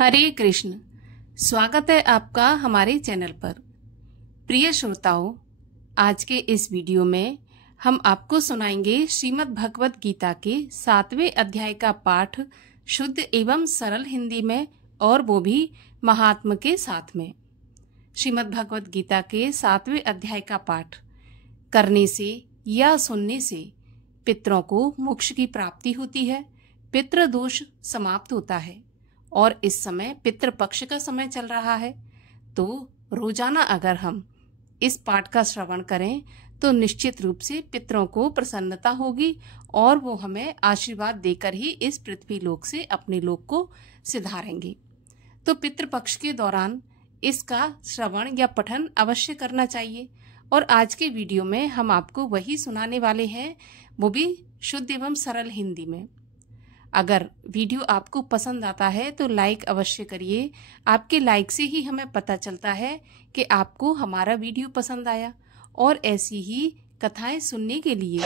हरे कृष्ण। स्वागत है आपका हमारे चैनल पर। प्रिय श्रोताओं, आज के इस वीडियो में हम आपको सुनाएंगे श्रीमद् भगवत गीता के 7वें अध्याय का पाठ शुद्ध एवं सरल हिंदी में, और वो भी महात्मा के साथ में। श्रीमद् भगवत गीता के 7वें अध्याय का पाठ करने से या सुनने से पितरों को मोक्ष की प्राप्ति होती है, पितृ दोष समाप्त होता है। और इस समय पितृपक्ष का समय चल रहा है, तो रोजाना अगर हम इस पाठ का श्रवण करें तो निश्चित रूप से पितरों को प्रसन्नता होगी और वो हमें आशीर्वाद देकर ही इस पृथ्वी लोक से अपने लोक को सिधारेंगे। तो पितृपक्ष के दौरान इसका श्रवण या पठन अवश्य करना चाहिए। और आज के वीडियो में हम आपको वही सुनाने वाले हैं, वो भी शुद्ध एवं सरल हिंदी में। अगर वीडियो आपको पसंद आता है तो लाइक अवश्य करिए। आपके लाइक से ही हमें पता चलता है कि आपको हमारा वीडियो पसंद आया। और ऐसी ही कथाएं सुनने के लिए,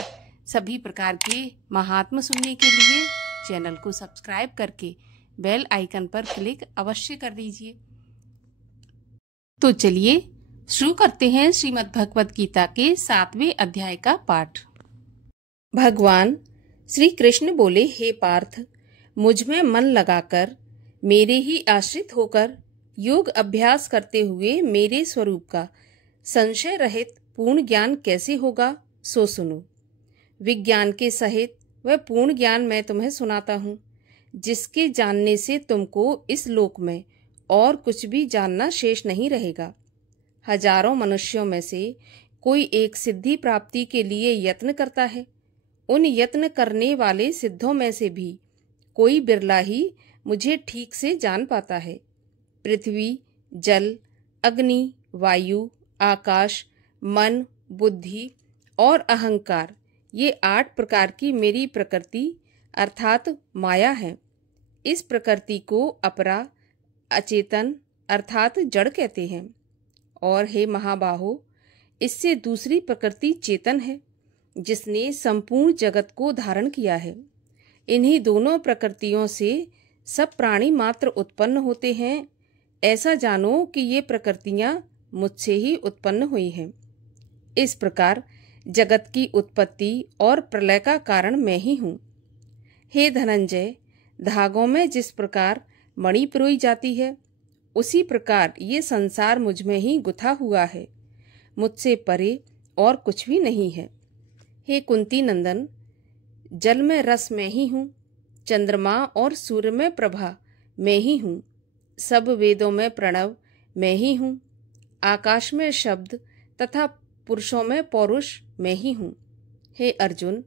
सभी प्रकार के महात्मा सुनने के लिए चैनल को सब्सक्राइब करके बेल आइकन पर क्लिक अवश्य कर दीजिए। तो चलिए शुरू करते हैं श्रीमद् भगवत गीता के 7वें अध्याय का पाठ। भगवान श्री कृष्ण बोले, हे पार्थ, मुझ में मन लगाकर मेरे ही आश्रित होकर योग अभ्यास करते हुए मेरे स्वरूप का संशय रहित पूर्ण ज्ञान कैसे होगा, सो सुनो। विज्ञान के सहित वह पूर्ण ज्ञान मैं तुम्हें सुनाता हूँ, जिसके जानने से तुमको इस लोक में और कुछ भी जानना शेष नहीं रहेगा। हजारों मनुष्यों में से कोई एक सिद्धि प्राप्ति के लिए यत्न करता है। उन यत्न करने वाले सिद्धों में से भी कोई बिरला ही मुझे ठीक से जान पाता है। पृथ्वी, जल, अग्नि, वायु, आकाश, मन, बुद्धि और अहंकार, ये 8 प्रकार की मेरी प्रकृति अर्थात माया है। इस प्रकृति को अपरा, अचेतन अर्थात जड़ कहते हैं। और हे महाबाहो, इससे दूसरी प्रकृति चेतन है, जिसने संपूर्ण जगत को धारण किया है। इन्हीं दोनों प्रकृतियों से सब प्राणी मात्र उत्पन्न होते हैं। ऐसा जानो कि ये प्रकृतियां मुझसे ही उत्पन्न हुई हैं। इस प्रकार जगत की उत्पत्ति और प्रलय का कारण मैं ही हूँ। हे धनंजय, धागों में जिस प्रकार मणि पिरोई जाती है, उसी प्रकार ये संसार मुझ में ही गुथा हुआ है। मुझसे परे और कुछ भी नहीं है। हे कुंती नंदन, जल में रस मैं ही हूँ, चंद्रमा और सूर्य में प्रभा मैं ही हूँ, सब वेदों में प्रणव मैं ही हूँ, आकाश में शब्द तथा पुरुषों में पौरुष मैं ही हूँ। हे अर्जुन,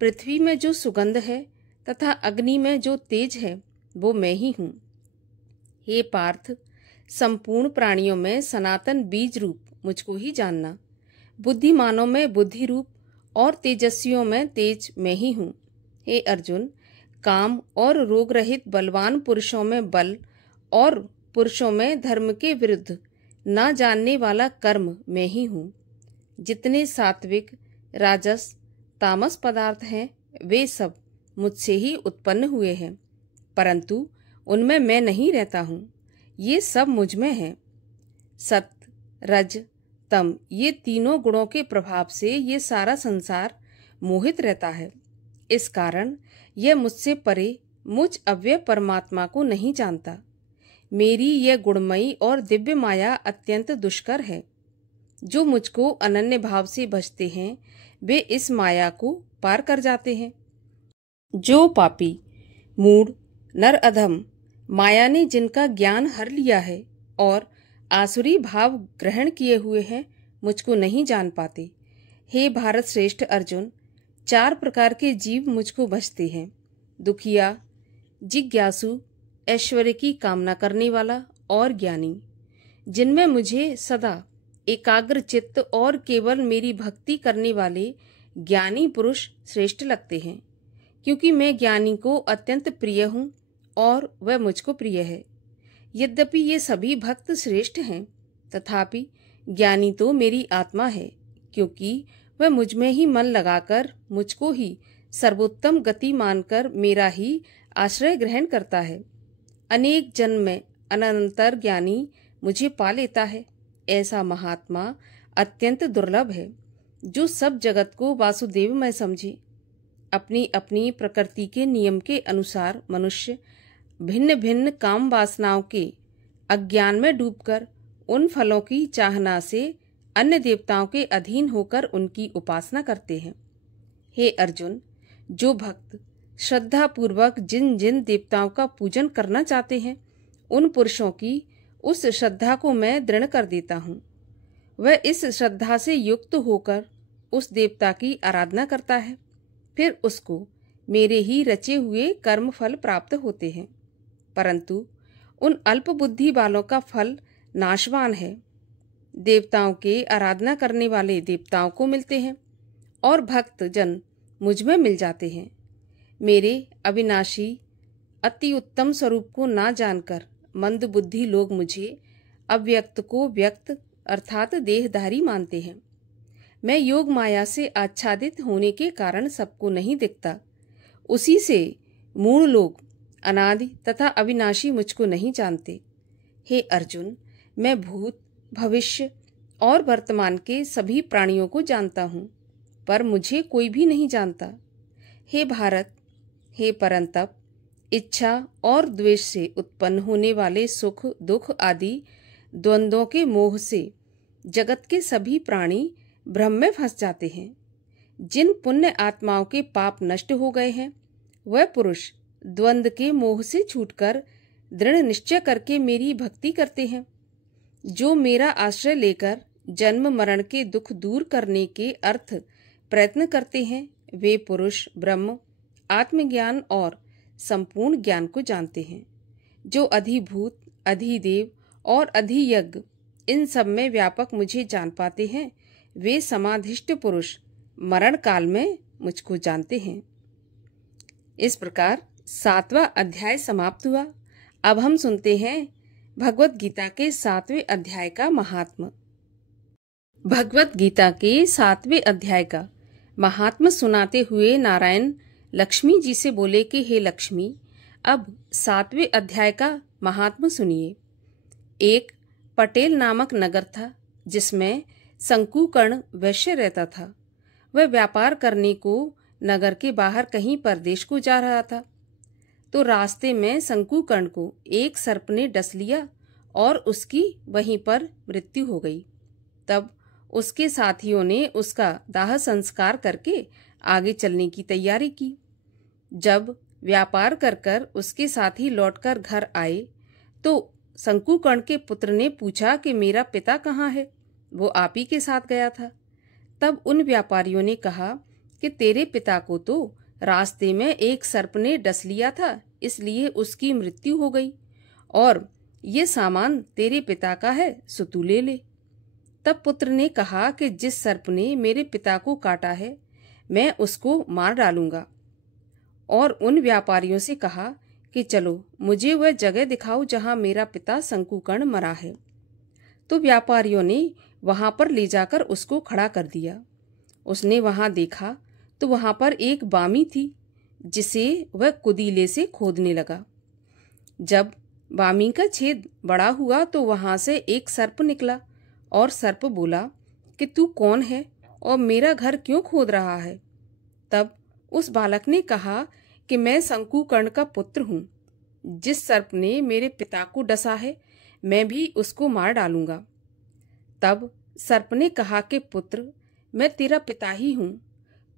पृथ्वी में जो सुगंध है तथा अग्नि में जो तेज है, वो मैं ही हूँ। हे पार्थ, संपूर्ण प्राणियों में सनातन बीज रूप मुझको ही जानना। बुद्धिमानों में बुद्धि रूप और तेजस्वियों में तेज मैं ही हूँ। हे अर्जुन, काम और रोग रहित बलवान पुरुषों में बल और पुरुषों में धर्म के विरुद्ध ना जानने वाला कर्म मैं ही हूँ। जितने सात्विक, राजस, तामस पदार्थ हैं, वे सब मुझसे ही उत्पन्न हुए हैं, परंतु उनमें मैं नहीं रहता हूँ। ये सब मुझ में है। सत्य, रज, तम, ये तीनों गुणों के प्रभाव से ये सारा संसार मोहित रहता है। इस कारण यह मुझसे परे मुझ अव्यय परमात्मा को नहीं जानता। मेरी यह गुणमयी और दिव्य माया अत्यंत दुष्कर है। जो मुझको अनन्य भाव से भजते हैं, वे इस माया को पार कर जाते हैं। जो पापी, मूढ़, नर अधम, माया ने जिनका ज्ञान हर लिया है और आसुरी भाव ग्रहण किए हुए हैं, मुझको नहीं जान पाते। हे भारत श्रेष्ठ अर्जुन, 4 प्रकार के जीव मुझको भजते हैं। दुखिया, जिज्ञासु, ऐश्वर्य की कामना करने वाला और ज्ञानी, जिनमें मुझे सदा एकाग्र चित्त और केवल मेरी भक्ति करने वाले ज्ञानी पुरुष श्रेष्ठ लगते हैं, क्योंकि मैं ज्ञानी को अत्यंत प्रिय हूँ और वह मुझको प्रिय है। यद्यपि ये सभी भक्त श्रेष्ठ हैं, तथापि ज्ञानी तो मेरी आत्मा है, क्योंकि वह मुझ में ही मन लगाकर मुझको ही सर्वोत्तम गति मानकर मेरा ही आश्रय ग्रहण करता है। अनेक जन्म में अनंतर ज्ञानी मुझे पा लेता है। ऐसा महात्मा अत्यंत दुर्लभ है जो सब जगत को वासुदेव में समझे। अपनी अपनी प्रकृति के नियम के अनुसार मनुष्य भिन्न भिन्न काम वासनाओं के अज्ञान में डूबकर उन फलों की चाहना से अन्य देवताओं के अधीन होकर उनकी उपासना करते हैं। हे अर्जुन, जो भक्त श्रद्धा पूर्वक जिन जिन देवताओं का पूजन करना चाहते हैं, उन पुरुषों की उस श्रद्धा को मैं दृढ़ कर देता हूँ। वह इस श्रद्धा से युक्त होकर उस देवता की आराधना करता है, फिर उसको मेरे ही रचे हुए कर्म फल प्राप्त होते हैं। परंतु उन अल्प बुद्धि वालों का फल नाशवान है। देवताओं के आराधना करने वाले देवताओं को मिलते हैं और भक्त जन मुझ में मिल जाते हैं। मेरे अविनाशी अति उत्तम स्वरूप को ना जानकर मंद बुद्धि लोग मुझे अव्यक्त को व्यक्त अर्थात देहधारी मानते हैं। मैं योग माया से आच्छादित होने के कारण सबको नहीं दिखता। उसी से मूढ़ लोग अनादि तथा अविनाशी मुझको नहीं जानते। हे अर्जुन, मैं भूत, भविष्य और वर्तमान के सभी प्राणियों को जानता हूँ, पर मुझे कोई भी नहीं जानता। हे भारत, हे परंतप, इच्छा और द्वेष से उत्पन्न होने वाले सुख दुख आदि द्वंद्वों के मोह से जगत के सभी प्राणी भ्रम में फंस जाते हैं। जिन पुण्य आत्माओं के पाप नष्ट हो गए हैं, वह पुरुष द्वंद्व के मोह से छूटकर दृढ़ निश्चय करके मेरी भक्ति करते हैं। जो मेरा आश्रय लेकर जन्म मरण के दुख दूर करने के अर्थ प्रयत्न करते हैं, वे पुरुष ब्रह्म, आत्मज्ञान और संपूर्ण ज्ञान को जानते हैं। जो अधिभूत, अधिदेव और अधियज्ञ इन सब में व्यापक मुझे जान पाते हैं, वे समाधिष्ट पुरुष मरण काल में मुझको जानते हैं। इस प्रकार 7वां अध्याय समाप्त हुआ। अब हम सुनते हैं भगवत गीता के 7वें अध्याय का महात्म। भगवत गीता के 7वें अध्याय का महात्म सुनाते हुए नारायण लक्ष्मी जी से बोले कि हे लक्ष्मी, अब 7वें अध्याय का महात्म सुनिए। एक पटेल नामक नगर था जिसमें शंकुकर्ण वैश्य रहता था। वह व्यापार करने को नगर के बाहर कहीं परदेश को जा रहा था, तो रास्ते में शंकुकर्ण को एक सर्प ने डस लिया और उसकी वहीं पर मृत्यु हो गई। तब उसके साथियों ने उसका दाह संस्कार करके आगे चलने की तैयारी की। जब व्यापार कर कर उसके साथी लौटकर घर आए तो शंकुकर्ण के पुत्र ने पूछा कि मेरा पिता कहाँ है, वो आप ही के साथ गया था। तब उन व्यापारियों ने कहा कि तेरे पिता को तो रास्ते में एक सर्प ने डस लिया था, इसलिए उसकी मृत्यु हो गई, और ये सामान तेरे पिता का है, सो तू ले ले। तब पुत्र ने कहा कि जिस सर्प ने मेरे पिता को काटा है, मैं उसको मार डालूंगा, और उन व्यापारियों से कहा कि चलो मुझे वह जगह दिखाओ जहां मेरा पिता शंकुकर्ण मरा है। तो व्यापारियों ने वहां पर ले जाकर उसको खड़ा कर दिया। उसने वहां देखा तो वहां पर एक बामी थी, जिसे वह कुदीले से खोदने लगा। जब बामी का छेद बड़ा हुआ तो वहां से एक सर्प निकला, और सर्प बोला कि तू कौन है और मेरा घर क्यों खोद रहा है। तब उस बालक ने कहा कि मैं शंकुकर्ण का पुत्र हूँ। जिस सर्प ने मेरे पिता को डसा है, मैं भी उसको मार डालूंगा। तब सर्प ने कहा कि पुत्र, मैं तेरा पिता ही हूँ,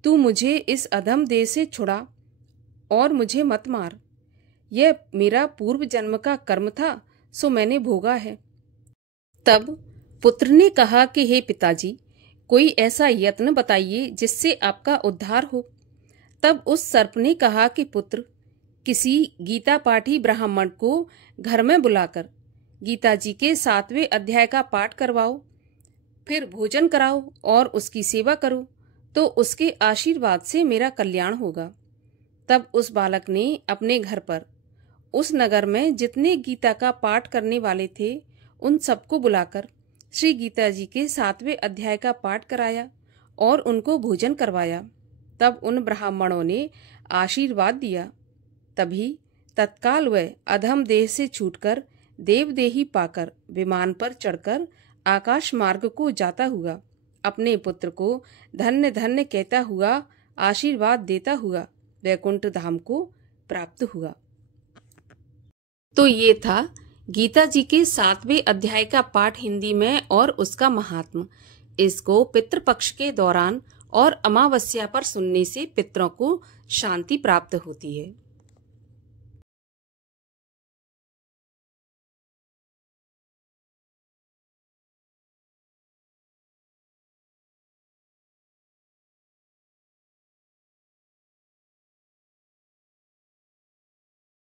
तू मुझे इस अधम देह से छुड़ा और मुझे मत मार। यह मेरा पूर्व जन्म का कर्म था, सो मैंने भोगा है। तब पुत्र ने कहा कि हे पिताजी, कोई ऐसा यत्न बताइए जिससे आपका उद्धार हो। तब उस सर्प ने कहा कि पुत्र, किसी गीता पाठी ब्राह्मण को घर में बुलाकर गीता जी के 7वें अध्याय का पाठ करवाओ, फिर भोजन कराओ और उसकी सेवा करो, तो उसके आशीर्वाद से मेरा कल्याण होगा। तब उस बालक ने अपने घर पर उस नगर में जितने गीता का पाठ करने वाले थे, उन सबको बुलाकर श्री गीता जी के 7वें अध्याय का पाठ कराया और उनको भोजन करवाया। तब उन ब्राह्मणों ने आशीर्वाद दिया। तभी तत्काल वह अधम देह से छूटकर देवदेही पाकर विमान पर चढ़कर आकाश मार्ग को जाता हुआ अपने पुत्र को धन्य धन्य कहता हुआ आशीर्वाद देता हुआ वैकुंठ धाम को प्राप्त हुआ। तो ये था गीता जी के 7वें अध्याय का पाठ हिंदी में और उसका महात्म। इसको पितृपक्ष के दौरान और अमावस्या पर सुनने से पितरों को शांति प्राप्त होती है।